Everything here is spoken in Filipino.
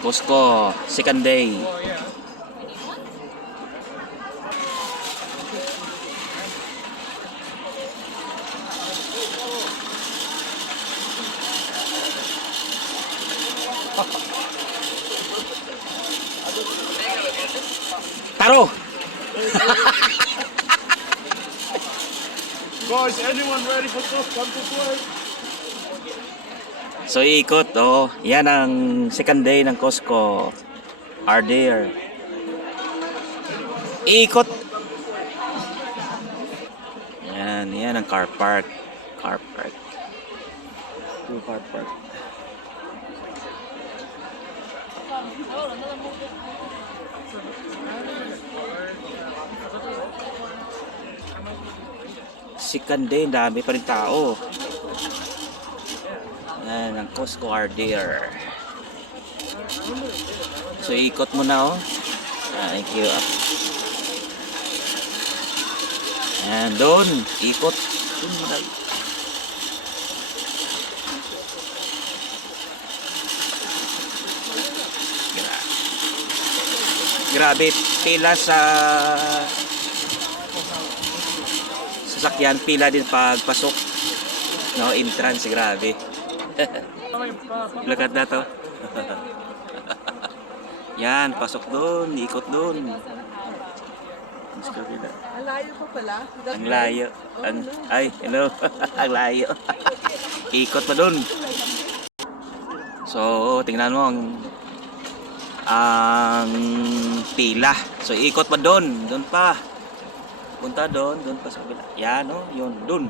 Costco, second day. Taro! Guys, anyone ready for this? Come to play. So ikot, oh. Yan ang second day ng Costco. Are there. Ikot. Yan ang car park. Car park. Car park. Second day, dami pa rin tao. Yan ang Costco are there. So ikot mo na, oh. Thank you. Yan, doon. Ikot. Doon mo na. Grabe, pila sa sasakyan, pila din pagpasok. No, entrance, grabe. Lakad na to. Yan, pasok doon, ikot doon. Ang layo pa pala. Ang layo. Ay, hello. Ang layo. Ikot pa doon. So, tingnan mo ang pila. So, ikot pa doon. Doon pa. Punta doon. Doon pa sa kabila. Yan, oh. Yun. Doon.